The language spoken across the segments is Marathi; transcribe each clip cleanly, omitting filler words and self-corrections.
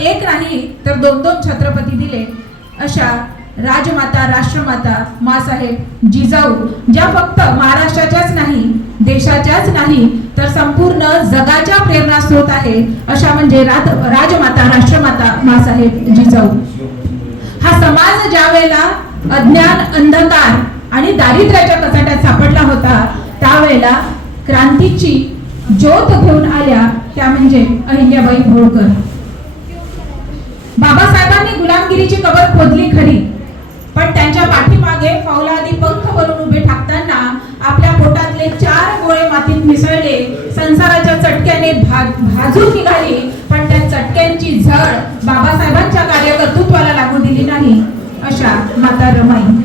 एक नाही तर दोन दोन छत्रपती दिले अशा राजमाता राष्ट्रमाता मासाहेब जिजाऊ, ज्या फक्त महाराष्ट्राच्याच नाही देशाच्याच नाही तर संपूर्ण जगाच्या प्रेरणा स्रोत आहे, अशा म्हणजे राजमाता राष्ट्रमाता मासाहेब जिजाऊ. हा समाज ज्या वेळेला अज्ञान, अंधकार आणि दारिद्र्याच्या कचाट्यात सापडला होता त्यावेळेला क्रांतीची ज्योत घेऊन आल्या त्या म्हणजे अहिल्याबाई होळकर. बाबासाहेबांनी गुलामगिरीची कबर खोदली खरी, पण त्यांच्या पाठीमागे फौलादी पंख भरून उभे ठाकताना आपल्या पोटातले 4 गोळे मातीत मिसळले, संसाराच्या चटक्याने भाजून निघाली, पण त्या चटक्यांची झळ बाबासाहेबांच्या कार्यकर्तृत्वाला लागू दिली नाही, अशा माता रमाई.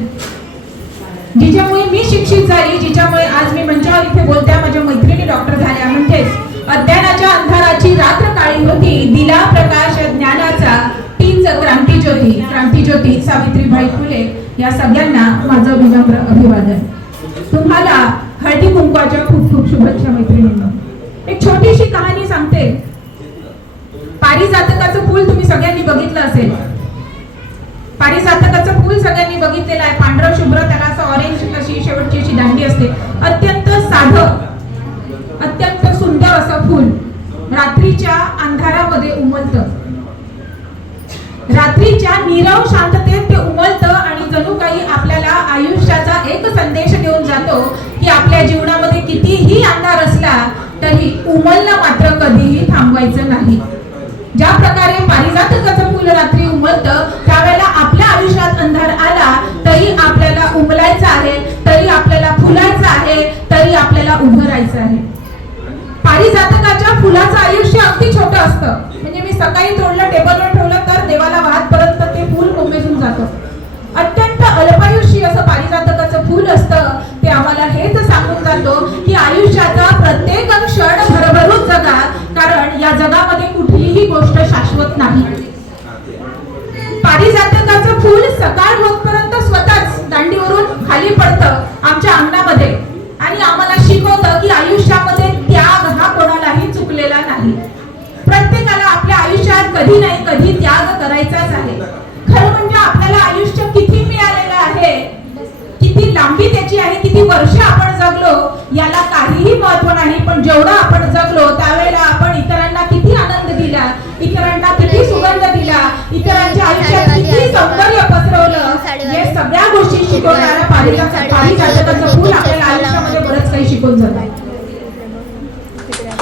जिच्यामुळे मी शिक्षित झाली, जिच्यामुळे आज मी मंचावर इथे बोलत्या, माझ्या मैत्रिणी डॉक्टर झाल्या. म्हणजेच अज्ञानाच्या अंधाराची रात्र काळी होती, दिला प्रकाश ज्ञानाचा, तीच क्रांतीज्योती सावित्रीबाई फुले. या सगळ्यांना माझं विनम्र अभिवादन. तुम्हाला हळदी कुंकवाच्या खूप खूप शुभेच्छा मैत्रिणींनो. एक छोटीशी कहाणी सांगते. पारिजातकाचं फूल तुम्ही सगळ्यांनी बघितलं असेल. पारिजातकाचं फूल सगळ्यांनी बघितलेलं आहे. पांढरं शुभ्र, त्याला असं ऑरेंज अशी शेवटची अशी दांडी असते. अत्यंत साधं, अत्यंत सुंदर असं फूल रात्रीच्या अंधारामध्ये उमलतं. रात्रीच्या नीरव शांततेत ते उमलतं आणि जणू काही आपल्याला आयुष्याचा एक संदेश देऊन जातो की आपल्या जीवनामध्ये कितीही अंधार असला तरी उमलणं मात्र कधीही थांबवायचं नाही. ज्या प्रकारे पारिजातकाचं फूल रात्री उमलतं त्यावेळेला आपल्या आयुष्यात अंधार आला तरी आपल्याला उमलायचं आहे, तरी आपल्याला फुलायचं आहे, तरी आपल्याला उभं राहायचं आहे. पारिजातकाच्या फुलाचं आयुष्य अगदी छोटं असतं. म्हणजे मी सकाळी तोडलं, टेबलवर ठेवलं तर देवाला वाहतपर्यंत ते फूल कोमेजून जातं. अत्यंत अल्पायुषी असं पारिजातकाचं फूल असतं. ते आम्हाला हेच सांगून जातो की आयुष्याचा प्रत्येक क्षण भरभरून जगा, कारण या जगामध्ये कुठलीही गोष्ट शाश्वत नाही. पारिजातकाचं फूल सकाळ होतपर्यंत स्वतःच दांडीवरून खाली पडतं आमच्या अंगणामध्ये आणि आम्हाला शिकवतं की आयुष्यामध्ये त्याग हा कोणालाही चुकलेला नाही. प्रत्येकाला आपल्या आयुष्यात कधी नाही कधी त्याग करायचाच आहे. खरं म्हणजे आपल्याला आयुष्य किती मिळालेलं आहे, किती लांबी त्याची आहे, किती वर्ष आपण जगलो याला काहीही महत्व नाही. पण जेवढं आपण जगलो त्यावेळेला आपण इतरांना किती आनंद दिला, इतरांना किती सुगंध दिला, इतरांच्या आयुष्यात किती सौंदर्य पसरवलं, हे सगळ्या गोष्टी शिकवणारा पारिजातकाचं फूल आपल्याला आयुष्यामध्ये बरंच काही शिकवून जातं.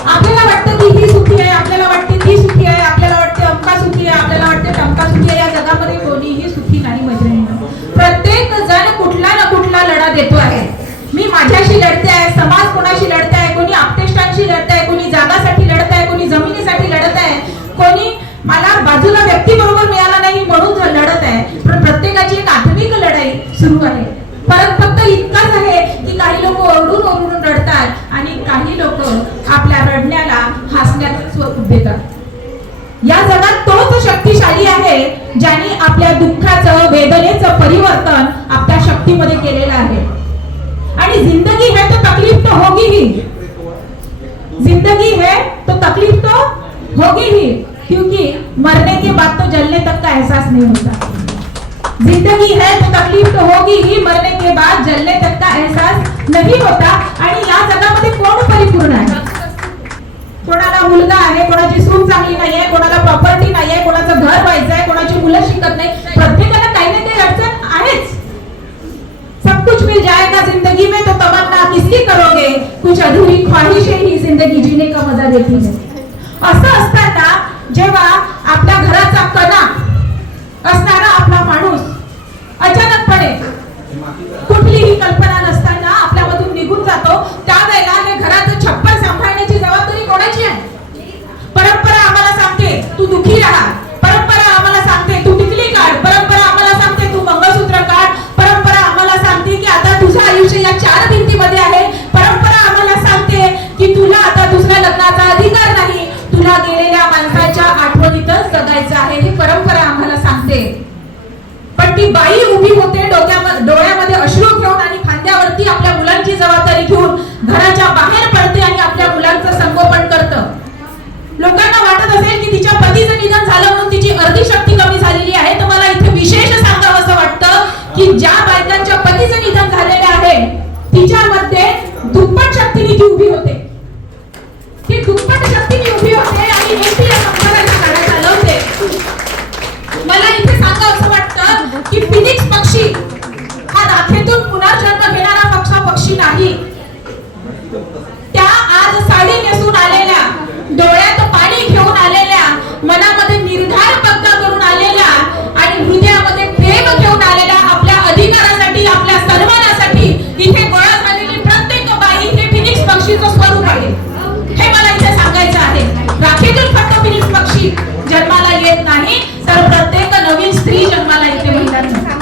आपल्याला वाटतं की ही सुखी आहे, आपल्याला वाटते ती सुखी आहे, आपल्याला वाटते अमका सुखी आहे, आपल्याला वाटते टमका सुखी आहे. या जगामध्ये कोणीही सुखी नाही मैत्रिणींनो. प्रत्येक जण कुठला ना कुठला लढा देतो आहे. मी माझ्याशी लढते आहे, समाज कोणाशी लढते आहे, कोणी आपतेष्टांशी लढत आहे, कोणी जागासाठी लढत आहे, कोणी जमिनीसाठी लढत आहे, कोणी मला बाजूला व्यक्ती बरोबर मिळाला नाही म्हणून लढत आहे. पण प्रत्येकाची एक आत्मिक लढाई सुरू आहे. फरक फक्त इतकाच आहे की काही लोक ओरडून ओरडून रडतात आणि काही लोक आपल्या रडण्याला हसण्याचं स्वरूप देतात. या जगात तोच शक्तिशाली आहे ज्याने आपल्या दुःखाचं, वेदनेचं परिवर्तन आपल्या शक्तीमध्ये केलेलं आहे. आणि जिंदगी है तो तकलीफ तो होगी ही, जिंदगी है तो तकलीफ तो होगी ही, क्योंकि मरने के बाद तो जलने तक का एहसास नहीं होता. जिंदगी है तो तकलीफ तो होगी ही, मरने के बाद जलने तक का एहसास नहीं होता. आणि या जगामध्ये कोण परिपूर्ण आहे? कोणाला मुलगा आहे, कोणाची सून चांगली नाहीये, कोणाला प्रॉपर्टी नाहीये, कोणाचं घर व्हायचंय, कोणाची मुलं शिकत नाही. प्रत्येकाला काही ना काही अडचण आहेच. सब कुछ मिल जाएगा जिंदगी में तो तमन्ना किसकी करोगे, कुछ अधूरी ख्वाहिशें ही जिंदगी जीने का मजा देती है. असं असताना जेव्हा आपल्या घराचा कणा असणारा आपला माणूस अचानकपणे कुठलीही कल्पना नसताना आपल्यामधून निघून जातो, त्यावेळेला हे घराचं छप्पर सांभाळण्याची जबाबदारी कोणाची आहे? परंपरा आम्हाला सांगते तू दुखी राहा, परंपरा आम्हाला सांगते तू टिकली काढ, परंपरा आम्हाला सांगते तू मंगळसूत्र काढ, परंपरा आम्हाला सांगते की आता तुझं आयुष्य या 4 भिंतीमध्ये आहे, परंपरा आम्हाला सांगते की तुला आता दुसऱ्या लग्नाचा अधिकार नाही, तुला गेलेल्या माणसाच्या आठवणीतच जगायचं आहे, ही परंपरा आम्हाला सांगते. पण ती बाई उभी होते डोळ्यामध्ये अश्रू घेऊन आणि खांद्यावरती आपल्या मुलांची जबाबदारी घेऊन घराच्या बाहेर पडते आणि आपल्या मुलांचं संगोपन करतं. लोकांना वाटत असेल की तिच्या पतीचं निधन झालं म्हणून तिची नाही. त्या आज साडी नेसून आलेल्या, डोळ्यात पाणी घेऊन आलेल्या, मनामध्ये निर्धार पक्का करून आलेल्या आणि हृदयामध्ये प्रेम घेऊन आलेल्या, आपल्या अधिकारासाठी, आपल्या सन्मानासाठी इथे गोळा झालेली प्रत्येक बाई हे फिनिक्स पक्षीचं स्वरूप आहे. हे मला इथे सांगायचं आहे. राखेतून फक्त फिनिक्स पक्षी जन्माला येत नाही, तर प्रत्येक नवीन स्त्री जन्माला येते महिलांना.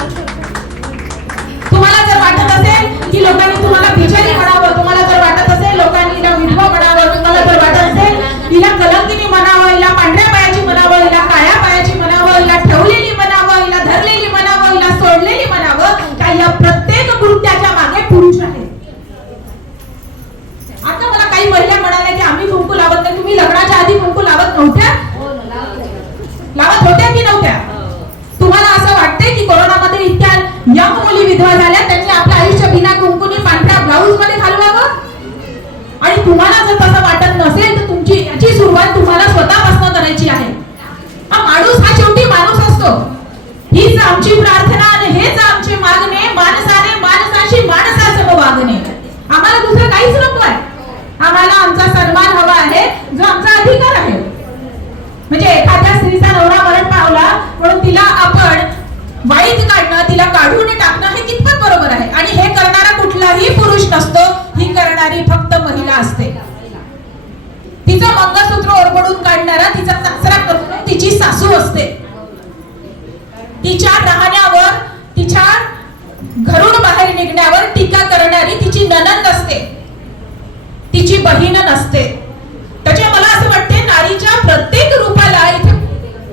तुम्हाला जर वाटत असेल की लोकांनी तुम्हाला बिचारी म्हणावं, तुम्हाला जर वाटत असेल लोकांनी हिला विधवा म्हणावं, तुम्हाला जर वाटत असेल हिला कलंकिनी म्हणावं, हिला पांढऱ्या पायाची म्हणावं, हिला काळ्या पायाची म्हणावं, हिला ठेवलेली म्हणावं, हिला धरलेली म्हणावं, हिला सोडलेली म्हणावं, का या प्रत्येक कृत्याच्या मागे पुरुष आहे. आता मला काही महिला म्हणाल्या की आम्ही कुंकू लावत नाही. तुम्ही लग्नाच्या आधी कुंकू लावत नव्हत्या? लावत होत्या की नव्हत्या? तुम्हाला असं वाटतंय की कोरोनामध्ये इतक्या यंग मुली विधवा झाल्या, त्यांनी आपलं आयुष्य बिना कुंकुनी पांढऱ्या ब्लाऊज मध्ये घालवावं? आणि तुम्हाला जर तसं वाटत नसेल तर तुमची याची सुरुवात तुम्हाला स्वतःपासून करायची आहे. हा माणूस हा शेवटी माणूस असतो. हीच आमची प्रार्थना आणि हेच आमचे मागणे, माणसाने माणसाशी माणसासम वागणे. आम्हाला दुसरं काहीच नको आहे. आम्हाला आमचा सन्मान हवा आहे, जो आमचा अधिकार आहे. म्हणजे एखाद्या स्त्रीचा नवरा मरण पावला म्हणून तिला आपण वाईट काढणं, तिला काढून टाकणं हे कितपत बरोबर आहे? आणि हे करणारा कुठलाही पुरुष नसतो, ही करणारी फक्त महिला असते. तिचं मंगळसूत्र ओरबडून काढणारा तिचा सासरा करून तिची सासू असते. तिच्या राहण्यावर, तिच्या घरून बाहेर निघण्यावर टीका करणारी तिची नणंद असते, तिची बहीण नसते. त्याच्या मला असं वाटते नारीच्या प्रत्येक रूपाला इथे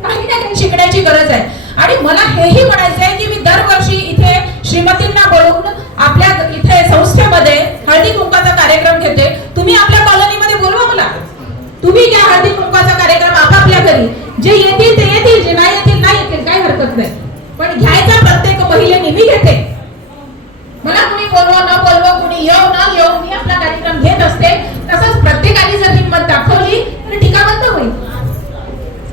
काही ना काही शिकण्याची गरज आहे. आणि मला हेही म्हणायचं आहे की मी दरवर्षी इथे श्रीमतींना बोलवून आपल्या इथे संस्थेमध्ये हळदी कुंकाचा कार्यक्रम घेते. तुम्ही आपल्या कॉलनीमध्ये बोलवा मला, तुम्ही घ्या हळदी कुंकाचा कार्यक्रम आपापल्या घरी. जे येतील ते येतील, जे नाही येतील नाही येतील, काही हरकत नाही. पण घ्यायचा प्रत्येक महिलेने मी घेते. मला कुणी बोलवा न बोलवा, कुणी येऊ न येऊ, मी आपला कार्यक्रम घेत असते. तसंच प्रत्येकाने जर हिंमत दाखवली तर टीका बंद होईल.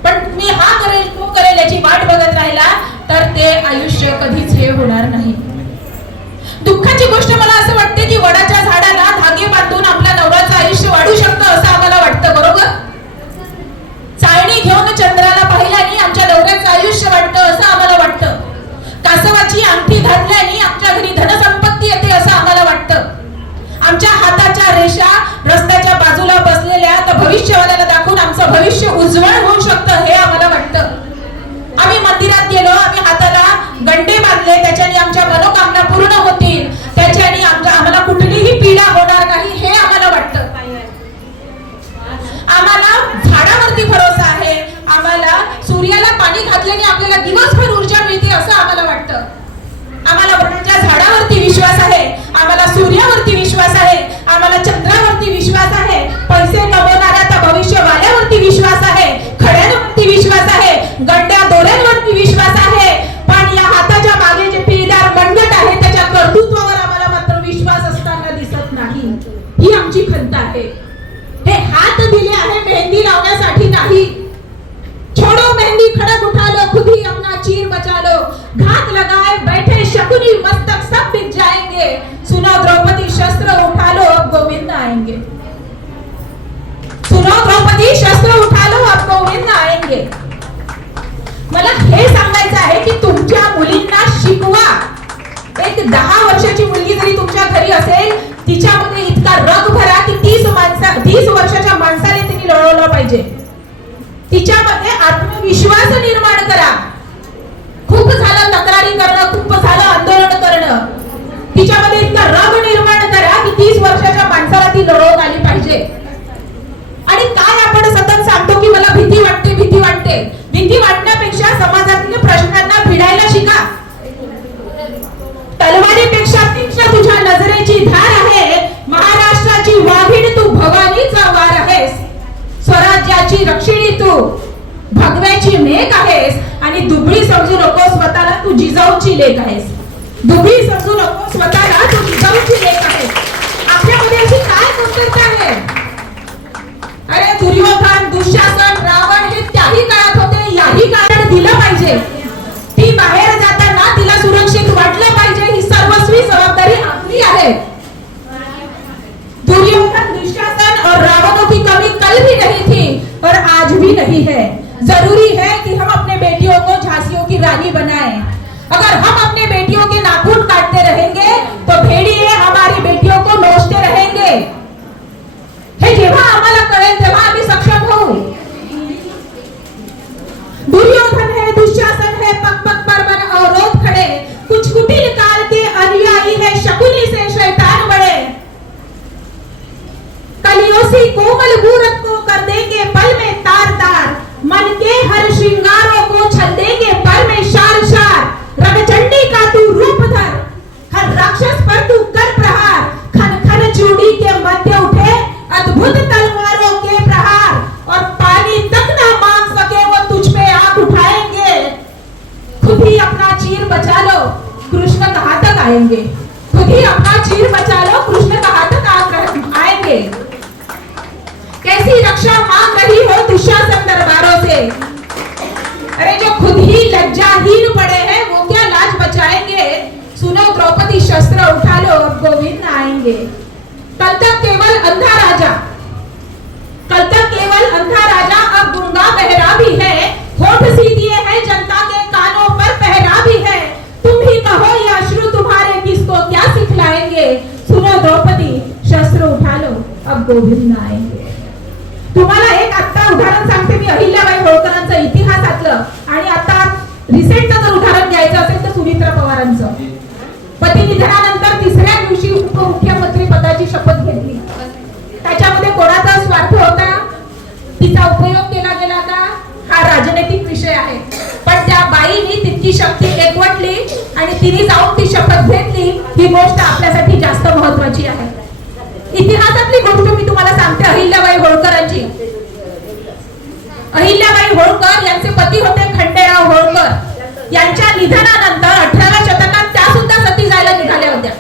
पण मी हा करेल तो करेल याची वाट बघत राहिला तर ते आयुष्य कधीच हे होणार नाही. दुःखाची गोष्ट मला असं वाटते की वडाच्या झाडाला धागे बांधून आपल्या नवऱ्याचं आयुष्य वाढू शकतं असं आम्हाला वाटतं, बरोबर? चाळणी घेऊन चंद्राला पाहिल्याने आमच्या नवऱ्याचं आयुष्य वाढतं असं आम्हाला वाटतं. कासवाची अंगठी घातल्याने आमच्या घरी धनसंपत्ती येते असं आम्हाला वाटतं. आमच्या हाताच्या रेषा रस्त्याच्या बाजूला बसलेल्या तर भविष्यवाल्याला दाखवून आमचं भविष्य उज्ज्वल होऊ शकतं हे आम्हाला वाटतं. आम्ही मंदिरात गेलो, आम्ही हाताला गंडे बांधले, त्याच्याने आमच्या मनोकामना पूर्ण होतील, त्याच्याने आम्हाला कुठलीही पीडा होणार नाही हे आम्हाला वाटतं. आम्हाला झाडावरती भरोसा आहे, आम्हाला सूर्याला पाणी घातल्याने आपल्याला दिवसभर ऊर्जा मिळते असं आम्हाला वाटतं. आम्हाला वडाच्या झाडावरती विश्वास आहे, आम्हाला सूर्यावरती विश्वास आहे, आम्हाला चंद्रावरती विश्वास आहे, पैसे कमवणाऱ्या त्या भविष्यवाल्यावरती विश्वास आहे, खड्यांवरती विश्वास आहे, गंड्या दोऱ्यांवरती विश्वास आहे. पण या हाताच्या मागे जे पिळदार मंडट आहे त्याच्या कर्तृत्वावर आम्हाला मात्र विश्वास असताना दिसत नाही. ही आमची खंत आहे. हे हात दिले आहे मेहंदी लावण्यासाठी नाही. छोड़ो मेहंदी खड़क उठा लो, खुद ही अपना चीर बचा लो, घात लगाए बैठे शकुनी मस्तक सब बिक जाएंगे, सुनो द्रौपदी शस्त्र उठा लो अब गोविंद आएंगे. सुनो द्रौपदी शस्त्र उठा लो अब गोविंद आएंगे. मला हे सांगायचं आहे की तुमच्या मुलींना शिकवा. एक 10 वर्षाची मुलगी जरी तुमच्या घरी असेल, तिच्यामध्ये इतका रग भरा की 30 वर्षाच्या माणसाने तिने लढवलं पाहिजे. तिच्यामध्ये आत्मविश्वास निर्माण करा. खूप झालं तक्रारी करणं, खूप झालं आंदोलन करणं. तिच्यामध्ये इतका रग निर्माण करा की 30 वर्षाच्या माणसाला ती लढवून आली पाहिजे. आणि काय आपण सतत सांगतो की मला भीती वाटते, भीती वाटते. भीती वाटण्यापेक्षा समाजातील प्रश्नांना भिडायला शिका. तलवारीपेक्षा तीक्ष्ण तुझ्या नजरेची धार आहे. महाराष्ट्राची वाघीण तू, भवानीचा वार आहेस. स्वराज्याची रक्षिणी तू, भगव्याची मेघ आहेस. आणि दुबळी समजू नको स्वतःला, तू जिजाऊची लेक आहेस. दुबळी समजू नको स्वतःला, तू जिजाऊची लेक आहेस. आपल्यामध्ये अशी काय कमतरता आहे? अरे दुर्योधन, दुःशासन, रावण हे त्याही काळात होते, याही काळात दिलं पाहिजे. ती बाहेर जाताना तिला सुरक्षित वाटलं पाहिजे. ही सर्वस्वी जबाबदारी आपली आहे. कल भी नहीं थी और आज भी नहीं है। जरूरी है कि हम अपने बेटियों को झांसियों की रानी बनाएं। अगर हम अपने बेटियों के नाखून काटते रहेंगे तो भेड़िए हमारी बेटियों को नोचते रहेंगे। हे जेव्हा आम्हाला कळेल तेव्हा आम्ही सक्षम होऊ। दुर्योधन है, दुशासन है, पग पग पर बन अवरोध खड़े, कुछ कुटिल काल के अनुयायी है, शकुनी से शैतान बड़े। कलियों कोमल मूरत को कर देंगे पल में तार तार, मन के हर श्रृंगारों को छल देंगे पल में शार शार। रगचंडी का तू रूप धर, हर राक्षस पर तू कर प्रहार, खन खन चूड़ी के मध्य उठे अद्भुत तलवारों के प्रहार। और पानी तक ना मांग सके वो तुझ पे आंख उठाएंगे। खुद ही अपना चीर बचा लो, कृष्ण कहां तक आएंगे। खुद ही अपना चीर बचा लो, कृष्ण कहां तक आएंगे। कैसी रक्षा मांग रही हो दुशासन दरबारों से। अरे जो खुद ही लज्जाहीन पड़े हैं वो क्या लाज बचाएंगे। सुनो द्रौपदी शस्त्र उठा लो, गोविंद आएंगे। कल तक केवल अंधा राजा, कल तक केवल अंधा राजा अब गूंगा बहरा भी है। होठ सी दिए हैं जनता के कानों पर पहरा भी है। तुम ही कहो ये अश्रु तुम्हारे किसको क्या सिखलाएंगे। सुनो द्रौपदी शस्त्र उठा लो, अब गोविंद आएंगे। तुम्हाला एक आता उदाहरण सांगते मी अहिल्याबाई होळकरांचा इतिहासातलं, आणि आता रिसेंटचं जर उदाहरण घ्यायचं असेल तर सुमित्रा पवारांचं। पती निधनानंतर तिसऱ्या दिवशी उपमुख्यमंत्री पदाची शपथ घेतली। त्याच्यामध्ये कोणाचा स्वार्थ होता, तिचा उपयोग केला गेला का, हा राजनैतिक विषय आहे। पण त्या बाईनी तितकी शक्ती एकवटली आणि तिने जाऊन ती शपथ घेतली। ही गोष्ट आपल्यासाठी जास्त महत्त्वाची आहे। इतिहासातली गोष्ट मी तुम्हाला सांगते अहिल्याबाई होळकरांची। अहिल्याबाई होळकर यांचे पती होते खंडेराव होळकर। यांच्या निधनानंतर 18व्या शतकात त्या सुद्धा सती जायला निघाल्या होत्या।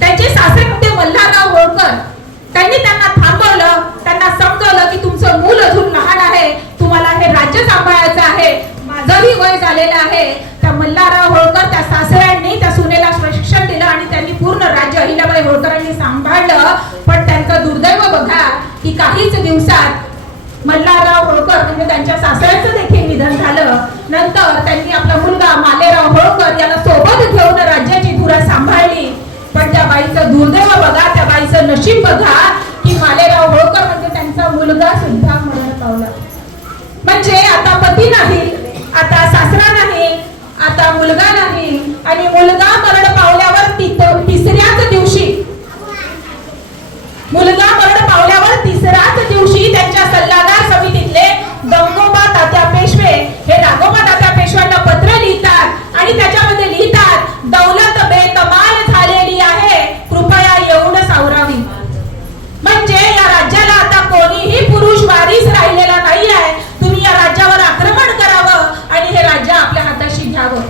त्यांचे सासरे होते मल्हारराव होळकर। त्यांनी त्यांना थांबवलं, त्यांना समजवलं की तुमचं मूल अजून लहान आहे, तुम्हाला हे राज्य सांभाळायचं आहे, माझंही वय झालेलं आहे। त्या मल्हारराव होळकर त्या सासऱ्यांनी त्या सुनेला शिक्षण दिलं आणि त्यांनी पूर्ण राज्य अहिल्याबाई होळकरांनी सांभाळलं। पण त्यांचं दुर्दैव बघा की काहीच दिवसात मल्हारराव होळकर म्हणजे त्यांच्या सासऱ्याचं देखील निधन झालं। नंतर त्यांनी आपला मुलगा मालेराव होळकर याला सोबत घेऊन राज्याची धुरा सांभाळली। पण त्या बाईचं दुर्दैव बघा, त्या बाईचं नशीब बघा की मालेराव होळकर म्हणजे त्यांचा मुलगा सुद्धा मरण पावला। म्हणजे आता पती नाही, आता सासरा नाही, आता मुलगा नाही, आणि मुलगा मरण पावल्यावर तिसऱ्याच दिवशी त्यांच्या सल्लागार समितीतले गंगोबा तात्या पेशवे हे राघोबा तात्या पेशव्यांना पत्र लिहितात आणि त्याच्यामध्ये लिहितात, दौलत बेकमाल झालेली आहे, कृपया येऊन सावरावी। म्हणजे या राज्याला आता कोणीही पुरुष वारीस राहिलेला नाही आहे। तुम्ही या राज्यावर आक्रमण करावं आणि हे राज्य आपल्या हाताशी घ्यावं।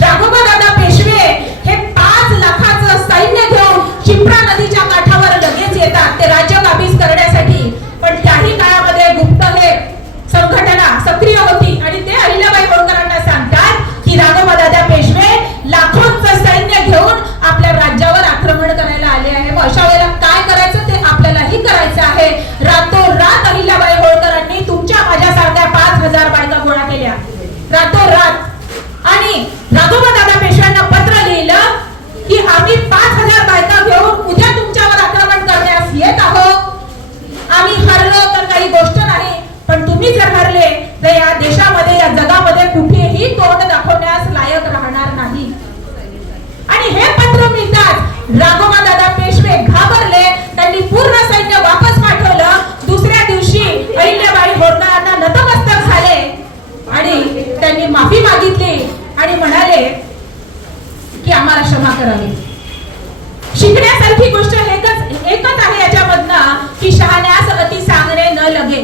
राघोबा दादा पेशवे हे 5 लाखाचं सैन्य घेऊन शिप्रा नदीच्या काठावर लगेच येतात ते राज्य काबीज करण्यासाठी। पण त्याही काळामध्ये गुप्तहेर संघटना सक्रिय होती आणि ते अहिल्याबाई होळकरांना सांगतात की राघोबा दादा पेशवे लाखोंचं सैन्य घेऊन आपल्या राज्यावर आक्रमण करायला आले आहे। मग अशा वेळेला काय करायचं ते आपल्यालाही करायचं आहे। रातोरात अहिल्याबाई होळकरांनी तुमच्या माझ्यासारख्या 5000 बायका गोळा केल्या रातोरात, आणि राघोबा दादा पेशव्यांना पत्र लिहिलं की आम्ही 5000 बायका घेऊन उद्या तुमच्यावर आक्रमण करण्यास येत आहोत। आम्ही हरलो तर काही गोष्ट नाही, पण तुम्ही जर हरले तर या देशामध्ये या जगामध्ये कुठेही तोंड दाखवण्यास लायक राहणार नाही। आणि हे पत्र मिळताच राघोबा दादा पेशवे घाबरले, त्यांनी पूर्ण सैन्य वापस पाठवलं। दुसऱ्या दिवशी अहिल्याबाई होळकरांना नतमस्तक झाले आणि त्यांनी माफी मागितली आणि म्हणाले की आम्हाला क्षमा करावी। शिकण्यासारखी गोष्ट एकच आहे याच्यामधनं की शहाण्यास अति सांगणे न लगे।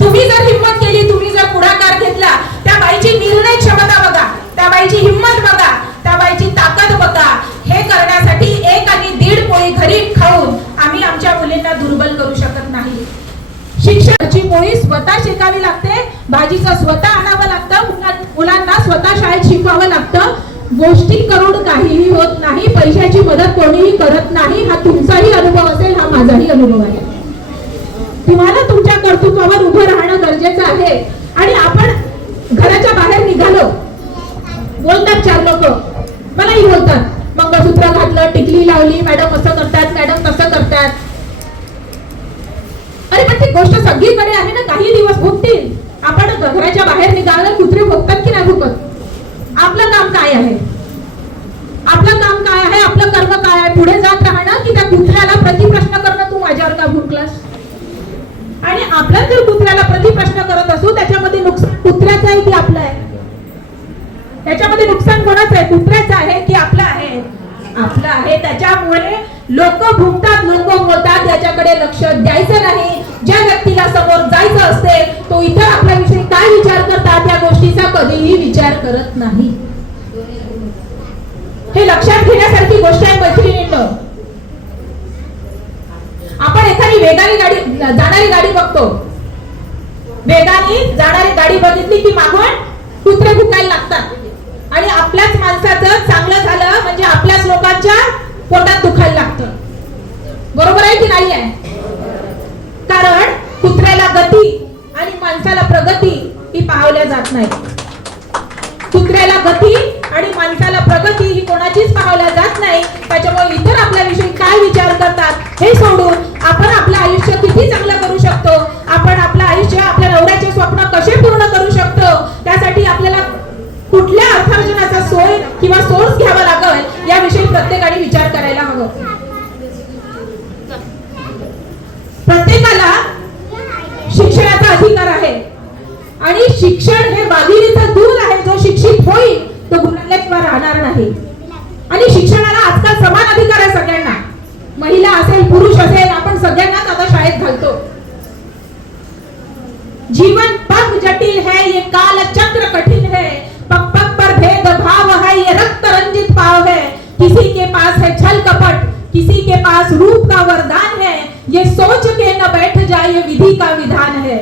तुम्ही जर हिम्मत केली, तुम्ही जर पुढाकार घेतला, त्या बाईची निर्णय क्षमता बघा, त्या बाईची हिम्मत बघा, त्या बाईची ताकद बघा। हे करण्यासाठी 1 आणि 1.5 पोळी घरी खाऊन आम्ही आमच्या मुलींना दुर्बल करू शकत नाही। शिक्षणाची पोळी स्वतः शिकावी लागते, भाजीचं स्वतः आणावं लागतं, मुलांना स्वतः शाळेत शिकवावं लागतं। गोष्टी करून काहीही होत नाही, पैशाची मदत कोणीही करत नाही. हा तुमचाही अनुभव असेल, हा माझाही अनुभव आहे. तुम्हाला तुमच्या कर्तृत्वावर उभं राहणं गरजेचं आहे. आणि आपण घराच्या बाहेर निघालो, बोलतात चार लोक, मलाही बोलतात, मंगळसूत्र घातलं, टिकली लावली, मॅडम असं करतात, मॅडम तसं करतात. अरे पण ती गोष्ट सगळीकडे आहे ना, काही दिवस भोगतील. आपण घराच्या बाहेर निघालं, कुत्रे भोगतात की नाही भोगत? आपलं काम काय आहे? आपलं काम काय आहे? आपलं कर्म काय आहे? पुढे जात राहणं की त्या कुत्र्याला प्रतिप्रश्न करणं, तू माझ्यावर का भुंकलास? आणि आपला जर कुत्र्याला प्रतिप्रश्न करत असू, त्याच्यामध्ये नुकसान कुत्र्याचं आहे की आपलं आहे? त्याच्यामध्ये नुकसान कोणाचं आहे? कुत्र्याचं आहे की आपलं आहे? आपलं आहे. त्याच्यामुळे लोक भुंकतात, लोक बोलतात, याच्याकडे लक्ष द्यायचं नाही. ज्या व्यक्तीला समोर जायचं असते तो इतर आपल्याविषयी काय विचार करतात या गोष्टीचा कधीही विचार करत नाही. हे लक्षात घेण्यासारखी गोष्ट आहे मैत्रिणींनो. आपण एखादी वेगाने जाणारी गाडी बघतो, वेगाने जाणारी गाडी बघितली की मागून कुत्रे भुकायला लागतात. आणि आपल्याच माणसाचं चांगलं झालं म्हणजे आपल्याच लोकांच्या पोटात दुखायला लागतं. बरोबर आहे की नाही आहे? कारण कुत्र्याला गती आणि माणसाला प्रगती ही पाहवल्या जात नाही. कुत्र्याला गती आणि माणसाला प्रगती ही कोणाचीच पाहवल्या जात नाही. त्याच्यामुळे इतर आपल्याविषयी काय विचार करतात हे सोडून आपण आपलं आयुष्य किती चांगलं करू शकतो, आपण आपलं आयुष्य, आपल्या नवऱ्याचे स्वप्न कसे पूर्ण करू शकतो, त्यासाठी आपल्याला कुठल्या अर्थार्जनाचा सोय किंवा सोर्स घ्यावा लागेल याविषयी प्रत्येकाने विचार करायला हवं. प्रत्येकाला शिक्षणाचा अधिकार आहे आणि शिक्षण हे वाघिणीचं दूध आहे. जो शिक्षित होईल तो गुलाल्याशिवाय राहणार नाही. आणि शिक्षणाला आजकाल समान अधिकार आहे सगळ्यांना, महिला असेल पुरुष असेल, आपण सगळ्यांनाच आता शाळेत घालतो. जीवन पग जटिल है, ये काल चक्र कठिन है, पग पग पर भेद भाव है, ये रक्त रंजित पाव है. किसी के पास है छल कपट, किसी के पास रूप का वरदान है, ये सोच के न बैठ जाए ये विधि का विधान है.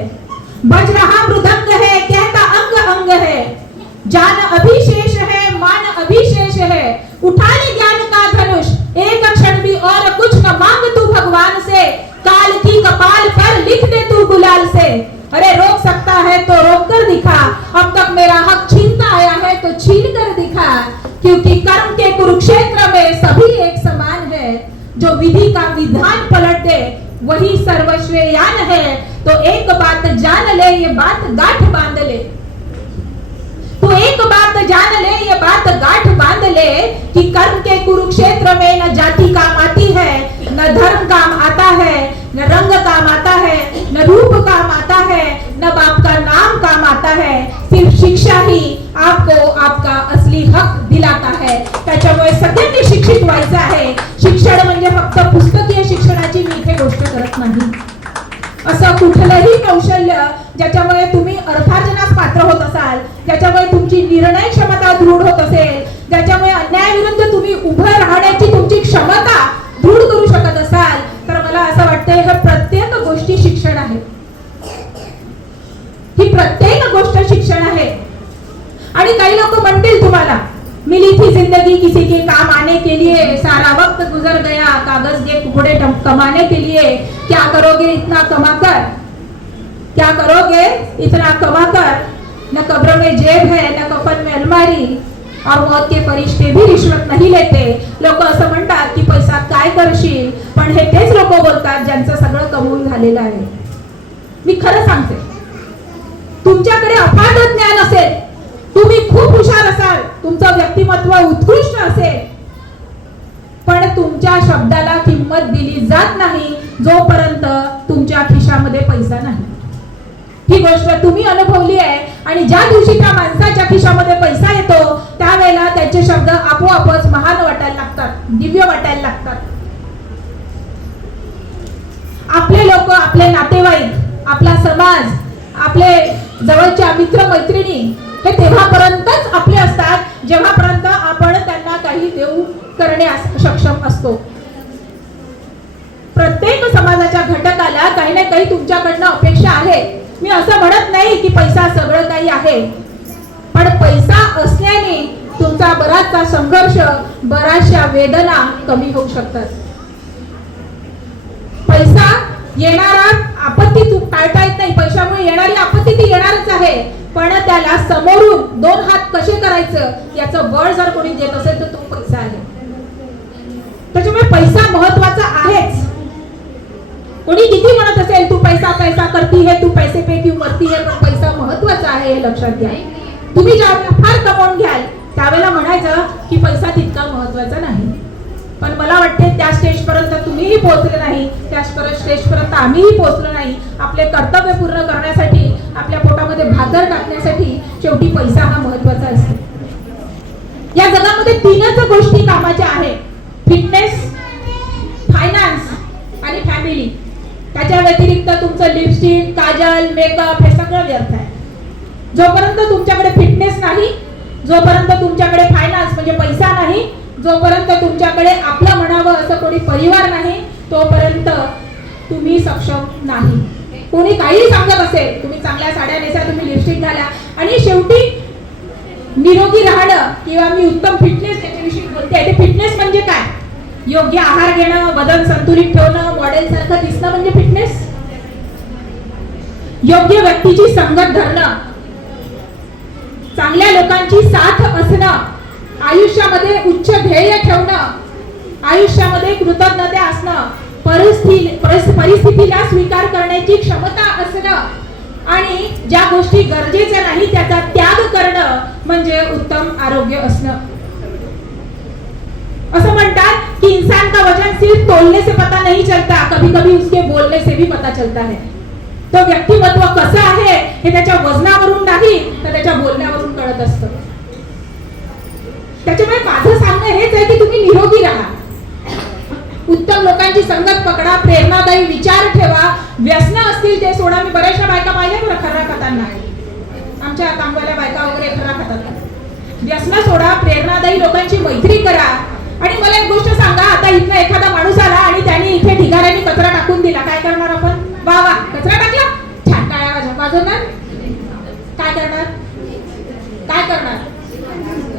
बज रहा मृदंग है, कहता अंग अंग है, जान अभिशेष है, मान अभिशेष है, उठा ले ज्ञान का धनुष, एक क्षण भी और कुछ न मांग तू भगवान से, काल की कपाल पर लिख दे तू गुलाल से. अरे रोक सकता है तो रोक कर दिखा, अब तक मेरा हक छीनता आया है तो छीन कर दिखा. क्योंकि कर्म के कुरुक्षेत्र में सभी एक समान है, जो विधि का विधान पलट दे वही सर्वश्रेयान है. तो एक बात जान ले, ये बात गांठ बांध ले. तो एक बात जान ले, ये बात गांठ बांध ले कि कर्म के कुरुक्षेत्र में न जाति काम आती है, न धर्म काम आता है, न रंग काम आता है, न रूप काम आता है, न बाप का नाम काम आता है. सिर्फ शिक्षा ही आपको आपका असली हक दिलाता है. त्याच्यामुळे सगळ्यांनी शिक्षित व्हायचं आहे. शिक्षण म्हणजे फक्त पुस्तकीय शिक्षणाची मी इथे गोष्ट करत नाही. असं कुठलंही कौशल्य ज्याच्यामुळे तुम्ही अर्थार्जनास पात्र होत असाल, ज्याच्यामुळे तुमची निर्णय क्षमता दृढ होत असेल, ज्याच्यामुळे अन्यायाविरुद्ध तुम्ही उभं राहण्याची तुमची क्षमता दृढ करू शकत असाल, तर मला असं वाटतंय हे प्रत्येक गोष्टी शिक्षण आहे. ही प्रत्येक गोष्ट शिक्षण आहे. आणि काही लोक म्हणतील तुम्हाला, मिली थी जिंदगी किसी के काम आने के लिए, सारा वक्त गुजर गया कागज के टुकड़े कमाने के लिए, क्या करोगे इतना कमाकर, क्या करोगे इतना कमाकर, न कब्र में जेब है, न कफन में अलमारी, और मौत के फरिश्ते भी रिश्वत नहीं लेते. लोक असं म्हणतात की पैसा काय करशील, पण हे तेच लोक बोलतात ज्यांचं सगळं कमवून झालेलं आहे. मी खरं सांगते, तुमच्याकडे अफाट ज्ञान असेल, तुम्ही खूप हुशार असाल, तुमचं व्यक्तिमत्व उत्कृष्ट असेल, पण तुमच्या शब्दाला किंमत दिली जात नाही जोपर्यंत तुमच्या खिशामध्ये पैसा नाही. ही गोष्ट तुम्ही अनुभवली आहे. आणि ज्या दिवशी त्या माणसाच्या खिशामध्ये पैसा येतो त्यावेळेला त्याचे शब्द आपोआपच महान वाटायला लागतात, दिव्य वाटायला लागतात. आपले लोक, आपले नातेवाईक, आपला समाज, आपले जवळच्या मित्र मैत्रिणी हे तेव्हापर्यंतच आपले असतात जेव्हापर्यंत आपण त्यांना काही देऊ करण्यास सक्षम असतो. प्रत्येक समाजाच्या घटकाला काही ना काही तुमच्याकडनं अपेक्षा आहे. मी असं म्हणत नाही की पैसा सगळं काही आहे, पण पैसा असल्याने तुमचा बराचसा संघर्ष, बऱ्याचशा वेदना कमी होऊ शकतात. पैसा येणारा आपत्ती टाळता येत नाही. पैशामुळे येणारी आपत्ती ती येणारच आहे, पण त्याला समोरून दोन हात कसे करायचं याचं बळ जर कोणी देत असेल तर तो पैसा आहे. त्याच्यामुळे पैसा महत्वाचा आहेच. कोणी किती म्हणत असेल तू पैसा पैसा करती है, तू पैसे पे क्यों मरती है, पण पैसा महत्वाचा आहे हे लक्षात घ्या. तुम्ही ज्यावेळेला फार कमावून घ्याल त्यावेळेला म्हणायचं की पैसा तितका महत्वाचा नाही. पण मला वाटते त्या स्टेज पर्यंत तुम्हीही पोहोचले नाही, त्या स्टेज पर्यंत आम्हीही पोहोचलो नाही. आपले कर्तव्य पूर्ण करण्यासाठी, आपल्या पोटामध्ये भाकर टाकण्यासाठी शेवटी पैसा हा महत्वाचा असतो. या जगामध्ये तीनच गोष्टी कामाच्या आहेत: फिटनेस, फायनान्स आणि फॅमिली. त्याच्या व्यतिरिक्त तुमचं लिपस्टिक, काजल, मेकअप हे सगळं व्यर्थ आहे. जोपर्यंत तुमच्याकडे फिटनेस नाही, जोपर्यंत तुमच्याकडे फायनान्स म्हणजे पैसा नाही, जोपर्यंत तुमच्याकडे आपलं म्हणावं असं कोणी परिवार नाही, तोपर्यंत तुम्ही सक्षम नाही. कोणी काही सांगत असेल, तुम्ही चांगल्या साड्या नेसा, तुम्ही लिपस्टिक घाला, आणि शेवटी निरोगी राहणं किंवा मी उत्तम फिटनेस याच्याविषयी बोलते. ते फिटनेस म्हणजे काय? योग्य आहार घेणं, वजन संतुलित ठेवणं, मॉडेल सारखं दिसणं म्हणजे फिटनेस. योग्य व्यक्तीची संगत धरणं, चांगल्या लोकांची साथ असणं, आयुष्यामध्ये उच्च ध्येय ठेवणं, आयुष्यामध्ये कृतज्ञता असणं, परिस्थितीला स्वीकार करण्याची क्षमता असणं, आणि ज्या गोष्टी गरजेच्या नाही त्याचा त्याग करणं म्हणजे उत्तम आरोग्य असणं. असं म्हणतात कि इंसान का वजन सिर्फ तोलने से पता नहीं चलता, कभी कभी उसके बोलने से भी पता चलता है. तो व्यक्तिमत्व कसं आहे हे त्याच्या वजनावरून नाही तर त्याच्या बोलण्यावरून कळत असतं. त्याच्यामुळे माझं सांगणं हेच आहे की तुम्ही निरोगी राहा, उत्तम लोकांची संगत पकडा, प्रेरणादायी विचार ठेवा, व्यसन असतील ते सोडा. मी बऱ्याचशा बायका पाहिल्या बरं खर्रा खाताना, आमच्या कामवाल्या बायका वगैरे खर्रा खातात. व्यसन सोडा, प्रेरणादायी लोकांची मैत्री करा. आणि मला एक गोष्ट सांगा, आता इथला एखादा माणूस आला आणि त्याने इथे ढिगाऱ्याने कचरा टाकून दिला, काय करणार आपण? वा वा, कचरा टाकला, छान, टाळ्या वाजवणार. काय करणार? काय करणार?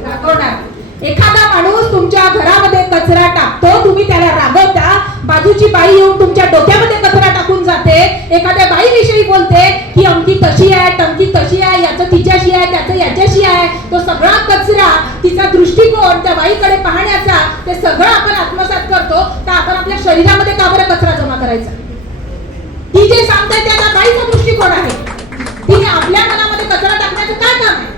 रागवणार. एखादा माणूस तुमच्या घरामध्ये कचरा टाकतो, तुम्ही त्याला रागवता. बाजूची बाई येऊन तुमच्या डोक्यामध्ये कचरा टाकून जाते, एखाद्या बाईविषयी बोलते की अमकी तशी आहे, टमकी तशी आहे, याचं तिच्याशी आहे, त्याचं याच्याशी आहे. तो सगळा कचरा, तिचा दृष्टिकोन, त्या बाईकडे पाहण्याचा, ते सगळं आपण आत्मसात करतो. तर आपण आपल्या शरीरामध्ये का बरं कचरा जमा करायचा? ती जे सांगते त्याचा बाईचा दृष्टिकोन आहे. तिने आपल्या मनामध्ये कचरा टाकण्याचं काय काम आहे?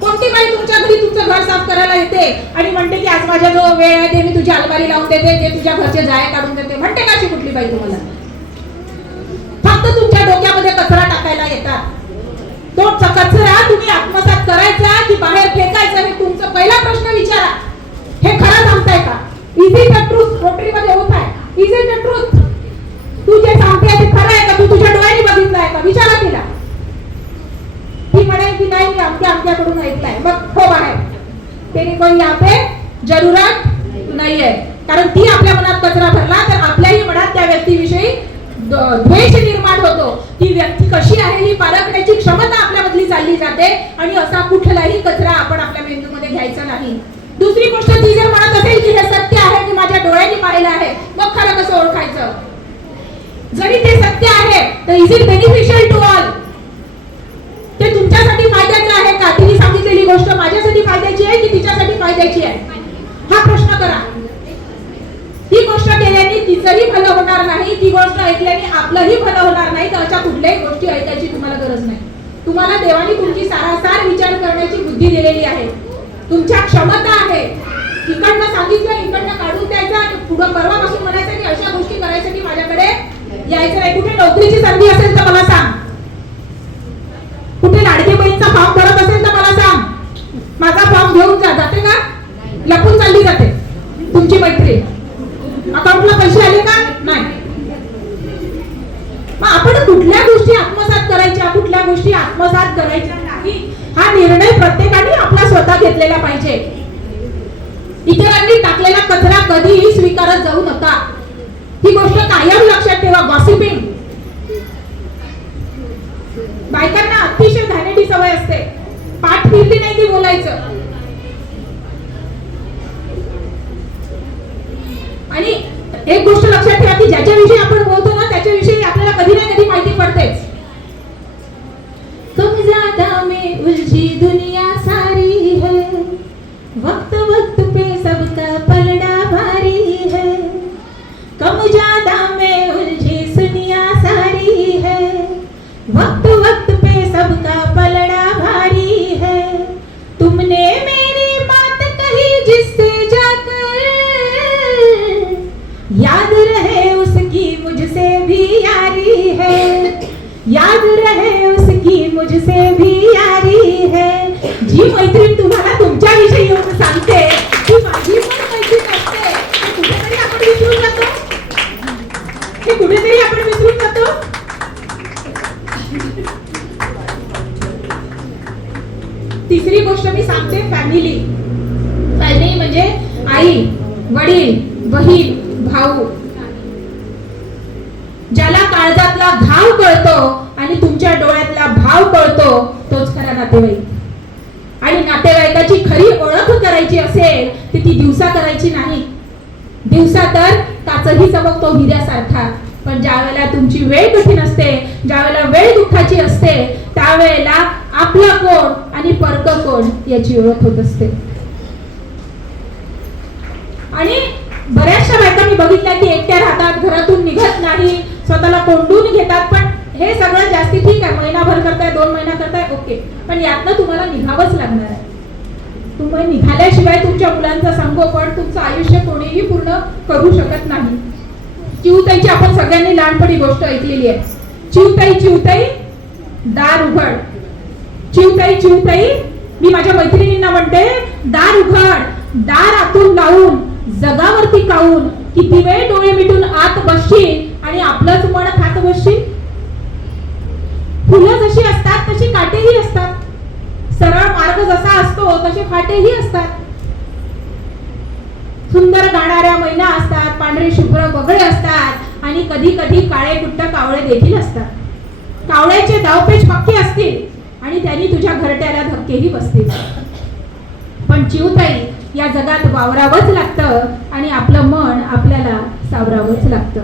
कोणती बाई तुमच्या घरी तुमचं घर साफ करायला येते आणि म्हणते की आज माझ्या जो वेळ आहे ते मी तुझी अलमारी लावून देते, ते तुझ्या घरचे जाळे काढून देते, म्हणते का अशी कुठली बाई तुम्हाला? फक्त तुमच्या डोक्यामध्ये कचरा टाकायला येतात. तो कचरा तुम्ही आत्मसात करायचा की बाहेर फेकायचा हे तुमचा पहिला प्रश्न विचारा. हे खरं सांगताय का? Is it the truth? रोटरीमध्ये होत आहे, इज इट द ट्रूथ? तू जे सांगते ते खरं आहे का? तू तुझ्या डोळ्यांनी बघितलं आहे का? विचारा तिला. ती म्हणेल की नाही, मी आमच्याकडून ऐकलंय. मग हो बाहेर, तेरी कोई यहाँ पे जरूरत नाही आहे. कारण ती आपल्या मनात कचरा भरला तर आपल्याही मनात त्या व्यक्तीविषयी द्वेष निर्माण होतो. ती व्यक्ती कशी आहे ही पारखण्याची क्षमता आपल्यामधली चालली जाते आणि असा कुठलाही कचरा आपण आपल्या मेंदूमध्ये घ्यायचा नाही. दुसरी गोष्ट, ती जर म्हणत असेल की हे सत्य आहे, की माझ्या डोळ्यांनी पाहिलं आहे, मग खरं कसं ओळखायचं? जरी ते सत्य आहे तर is it beneficial to all? ते तुमच्यासाठी फायद्याचं आहे का? तिने सांगितलेली गोष्ट माझ्यासाठी फायद्याची आहे की तिच्यासाठी फायद्याची आहे? हा प्रश्न करा. ही गोष्ट केल्याने तिचंही भलं होणार नाही, ती गोष्ट ऐकल्याने आपलंही भलं होणार नाही. तर अशा कुठल्याही गोष्टी ऐकायची तुम्हाला गरज नाही. तुम्हाला देवाने तुमची सारासार विचार करण्याची बुद्धी दिलेली आहे, तुमच्या क्षमता आहे. इकडनं सांगितलं, इकडनं काढून द्यायचं, पुढं परवापासून म्हणायचं की अशा गोष्टी करायसाठी माझ्याकडे यायचं नाही. कुठे नोकरीची संधी असेल तर मला सांग, कुठे लाडकी बहीणचा फॉर्म भरत असेल तर मला सांग, माझा फॉर्म घेऊन जा. जाते का? लपून चालली जाते तुमची मैत्री. अकाउंटला पैसे आले का? नाही. मग आपण कुठल्या गोष्टी आत्मसात करायच्या, कुठल्या गोष्टी आत्मसात करायच्या नाही, हा निर्णय प्रत्येकाने आपला स्वतः घेतलेला पाहिजे. इतरांनी टाकलेला कचरा कधीही स्वीकारत जाऊ नका. ही गोष्ट कायम लक्षात ठेवा. गॉसिपिंग, बायकांना अतिशय घाणेरडी सवय असते. पाठ फिरली नाही की बोलायचं. आणि एक गोष्ट लक्षात ठेवा की ज्याच्याविषयी आपण बोलतो ना त्याच्याविषयी आपल्याला कधी ना कधी माहिती पडतेच. कम ज्यादा में उलझी दुनिया सारी है, वक्त वक्त पे सबका पलड़ा भारी है. कम ज्यादा में उलझी दुनिया सारी है, वक्त वक्त पे सबका पलड़ा भारी है. तुमने मेरी बात कही जिससे जाकर, याद रहे उसकी मुझसे भी यारी है. याद रहे उसकी मुझसे भी यारी है. जी मैत्रीण तुम्हाला तुमच्याविषयी येऊन सांगते की माझी पण मैत्रीण असते, कुठेतरी आपण विसरून जातो. हे कुठेतरी आपण विसरून जातो. तिसरी गोष्ट मी सांगते, फॅमिली. फॅमिली म्हणजे आई, वडील, बहीण, भाऊ. ज्याला काळजातला घाव कळतो आणि तुमच्या डोळ्यातला भाव कळतो तोच खरा नातेवाईक. आणि नातेवाईकाची खरी ओळख करायची असेल तर ती दिवसा करायची नाही. दिवसा तर काचही चमकतो हिऱ्यासारखा, पण ज्या वेळेला तुमची वेळ कठीण असते, ज्या वेळेला वेळ दुःखाची असते, त्यावेळेला आपलं कोण आणि परक कोण याची ओळख होत असते. आणि बऱ्याचशा बायका मी बघितल्या की एकट्या राहतात, घरातून निघत नाही, स्वतःला कोंडून घेतात. पण हे सगळं जास्ती ठीक आहे, महिनाभर करताय, 2 महिना करताय, ओके. पण यातनं तुम्हाला निघावंच लागणार आहे. तुम्ही निघाल्याशिवाय तुमच्या मुलांचा संगोपन, तुमचं आयुष्य कोणीही पूर्ण करू शकत नाही. चिवताईची आपण सगळ्यांनी लहानपणी गोष्ट ऐकलेली आहे. चिवताई चिवताई दार उघड. चिवताई चिवताई, मी माझ्या मैत्रिणींना म्हणते, दार उघड. दार आतून लावून जगावरती काऊन किती वेळ डोळे मिटून आत बसशील आणि आपलंच मन खात बसशील. फुलं जशी असतात तशी काटेही असतात, सरळ मार्ग जसा असतो तसे फाटेही असतात. सुंदर गाणाऱ्या मैना असतात, पांढरे शुभ्र बगळे असतात आणि कधी कधी काळे कुट्ट कावळे देखील असतात. कावळ्याचे दावपेच पक्के असतील आणि त्यांनी तुझ्या घरट्याला धक्केही बसतील. पण चिवताई, या जगात वावरावंच लागतं आणि आपलं मन आपल्याला सावरावंच लागतं.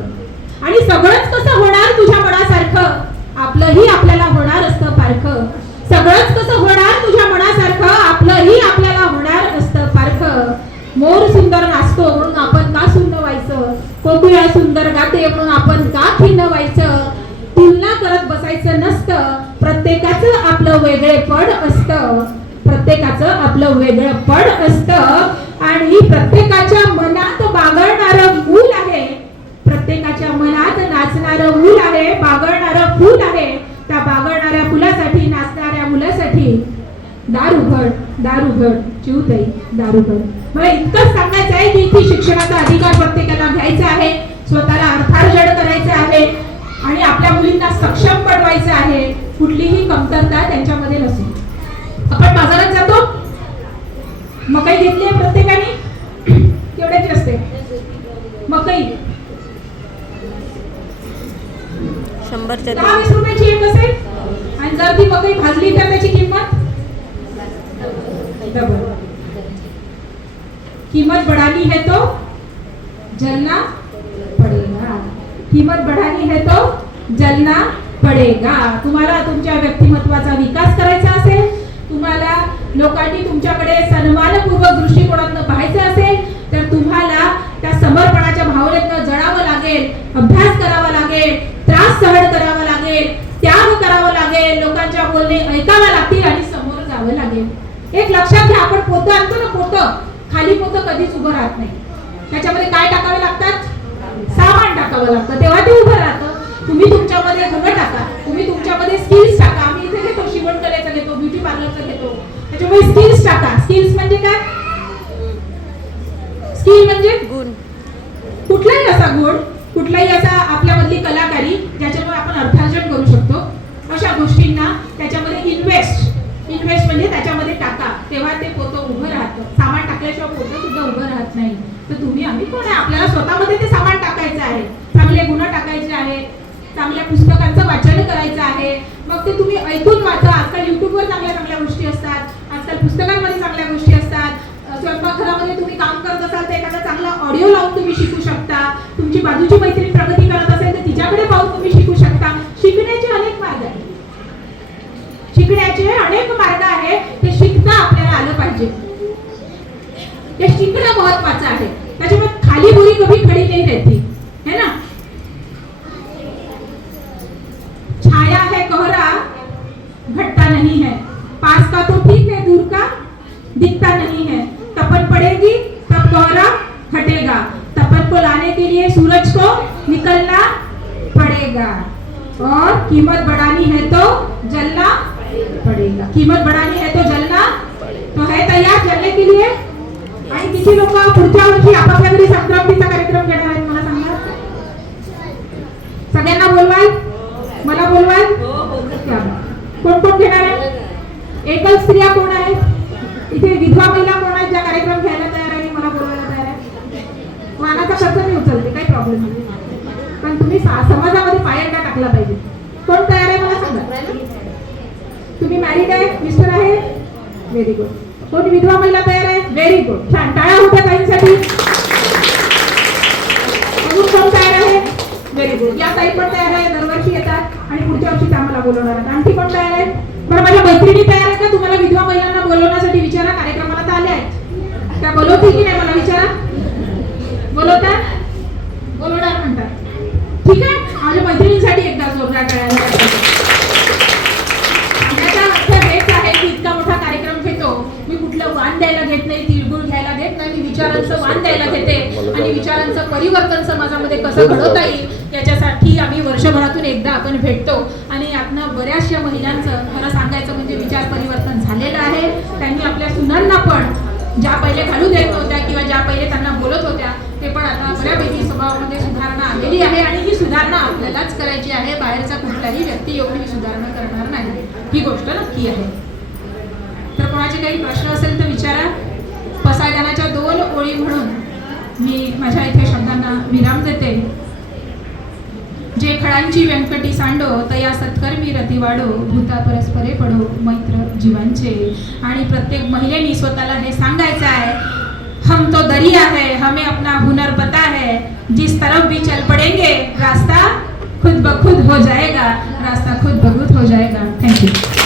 आणि सगळंच कसं होणार तुझ्या मनासारखं, आपलंही आपल्याला होणार असतं पारखं. सगळंच कसं होणार तुझ्या मनासारखं, आपलंही आपल्याला होणार असतं पारखं. मोर सुंदर नाचतो म्हणून आपण का सुन्न व्हायचं, कोकिळा सुंदर गाते म्हणून आपण का खिन्न व्हायचं. तुलना करत बसायचं नसतं, प्रत्येकाचं आपलं वेगळेपण असतं. प्रत्येकाचं आपलं वेगळेपण असतं आणि प्रत्येकाच्या मनात बागळणारं फूल आहे, प्रत्येकाच्या मनात नाचणारं मूल आहे, बागळणारं फूल आहे. त्या बागळणाऱ्या फुलासाठी, नाचणाऱ्या मुलासाठी दार उघड, दार उघड. चिवताई, दार उघड. मला इतकंच सांगायचं आहे की इथे शिक्षणाचा अधिकार प्रत्येकाला घ्यायचा आहे, स्वतःला अर्थार्जन करायचं आहे आणि आपल्या मुलींना सक्षम बनवायचं आहे. कुठलीही कमतरता त्यांच्यामध्ये नसू. आपण बाजारात जातो, मकई घेतली आहे प्रत्येकाने, केवढ्याची असते मकई? 10-20 रुपयाची एक असेल. आणि जर ती मकई भाजली तर त्याची किंमत डबल. कीमत बढ़ानी है तो जलना पड़ेगा. कीमत बढ़ानी है तो जलना पडेगा. तुम्हाला तुमच्या व्यक्तिमत्वाचा विकास करायचा असेल, तुम्हाला लोकांनी तुमच्याकडे सन्मानपूर्वक दृष्टिकोनातून पाहायचं असेल, तर तुम्हाला त्या समर्पणाच्या भावनेतून जळावं लागेल, अभ्यास करावा लागेल, त्रास सहन करावा लागेल, त्याग करावा लागेल, लोकांच्या बोलणे ऐकावे लागतील आणि समोर जावं लागेल. एक लक्षात घ्या, आपण पोतं आणतो ना, पोतं खाली पोतं कधीच उभं राहत नाही. त्याच्यामध्ये काय टाकावे लागतात? सामान टाकावं लागतं, तेव्हा ते उभं राहतं. तुम्ही तुमच्यामध्ये गुण टाका, तुम्ही तुमच्यामध्ये स्किल्स टाका. आम्ही इथे घेतो, शिवणकलेचं घेतो, ब्युटी पार्लरचं घेतो, त्याच्यामुळे स्किल्स टाका. स्किल्स म्हणजे काय? स्किल म्हणजे गुण. कुठलाही असा गुण, कुठलाही असा आपल्यामधली कलाकारी ज्याच्यामुळे आपण अर्थार्जन करू शकतो, अशा गोष्टींना त्याच्यामध्ये इन्व्हेस्ट म्हणजे त्याच्यामध्ये टाका, तेव्हा ते पोतं उभं राहतं. सामान टाकल्याशिवाय पोतं सुद्धा उभं राहत नाही. तर तुम्ही आम्ही कोण आहे? आपल्याला स्वतःमध्ये ते सामान टाकायचं आहे, चांगले गुण टाकायचे आहेत, चांगल्या पुस्तकांचं वाचन करायचं आहे. मग ते तुम्ही ऐकून वाचा. आजकाल युट्यूबवर चांगल्या चांगल्या गोष्टी असतात, आजकाल पुस्तकांमध्ये चांगल्या गोष्टी असतात. स्वयंपाकघरामध्ये तुम्ही काम करत असाल तर एखादा चांगला ऑडिओ लावून तुम्ही शिकू शकता. तुमची बाजूची मैत्रीण प्रगती करत असेल तर तिच्याकडे पाहून तुम्ही शिकू शकता. शिकण्याचे अनेक मार्ग आहेत, शिकण्याचे अनेक मार्ग आहे. ते शिकता आपल्याला आलं पाहिजे, ते शिकणं महत्वाचं आहे. त्याच्यामुळे खाली बुरी कभी खड़ी नहीं रहती है ना. छाया है कोहरा घटता नहीं है, पास का तो ठीक है दूर का दिखता नहीं है. तपन पड़ेगी तब कोहरा हटेगा, तपन को लाने के लिए सूरज को निकलना पड़ेगा. और कीमत बढ़ानी है तो जलना पड़ेगा. कीमत बढ़ानी है तो जलना, तो है तैयार जलने के लिए. आणि किती लोक पुढच्या वर्षी आपापल्या घरी संक्रांतीचा कार्यक्रम घेणार आहेत मला सांगा. सगळ्यांना बोलवाल, मला बोलवाल. कोण कोण घेणार आहे? एकल स्त्रिया कोण आहेत इथे? विधवा महिला कोण आहेत ज्या कार्यक्रम घ्यायला तयार आहे, मला बोलवायला तयार आहे? वाहनाचा खर्च मी उचलते, काही प्रॉब्लेम नाही, पण तुम्ही समाजामध्ये पाय टाकला पाहिजे. कोण तयार आहे मला सांगा. तुम्ही मॅरिड आहे, मिस्टर आहे, व्हेरी गुड. कोण विधवा महिला तयार आहे? व्हेरी गुड, छान. टाळ्या होत्या ताईंसाठी. अजून कोण तयार आहे? Very good. या ताई पण तयार आहे, दरवर्षी येतात आणि पुढच्या वर्षी आम्हाला बोलवणार आहेत. आणखी कोण तयार आहे? बरं, माझ्या मैत्रिणी तयार आहेत का? तुम्हाला विधवा महिलांना बोलवण्यासाठी विचारा, कार्यक्रमाला तर आले आहेत. त्या बोलवतील की नाही मला विचारा. बोलवतात? बोलवणार म्हणतात. ठीक आहे, माझ्या मैत्रिणींसाठी एकदा जोरदार टाळ्या. इतका मोठा कार्यक्रम घेतो मी, कुठलं वाण द्यायला घेत नाही, तिळगुळ घ्यायला घेत नाही, मी विचारांचं वाण द्यायला घेते. आणि विचारांचं परिवर्तन समाजामध्ये कसं घडवता येईल याच्यासाठी आम्ही वर्षभरातून एकदा आपण भेटतो. आणि यातनं बऱ्याचशा महिलांचं खरं सांगायचं म्हणजे विचार परिवर्तन झालेलं आहे. त्यांनी आपल्या सुनांना पण ज्या पहिले घालू देत नव्हत्या किंवा ज्या पहिले त्यांना बोलत होत्या ते पण आता बऱ्यापैकी स्वभावामध्ये सुधारणा आलेली आहे. आणि ही सुधारणा आपल्यालाच करायची आहे, बाहेरचा कुठलाही व्यक्ती येऊन ही सुधारणा करणार नाही, ही गोष्ट नक्की आहे. तर कोणाचे काही प्रश्न असेल तर विचारा. पसायदानाच्या 2 ओळी म्हणून मी माझ्या इथे शब्दांना विराम देते. जे खळांची व्यंकटी सांडो तया सत्कर्मी रती वाढो, भूता परस्परे पडो मैत्र जीवांचे. आणि प्रत्येक महिलेनी स्वतःला हे सांगायचं आहे, हम तो दरिया है, हमें अपना हुनर पता है, जिस तरफ भी चल पड़ेंगे रास्ता खुद ब खुद हो जाएगा, रास्ता खुद ब खुद हो जाएगा. Thank you.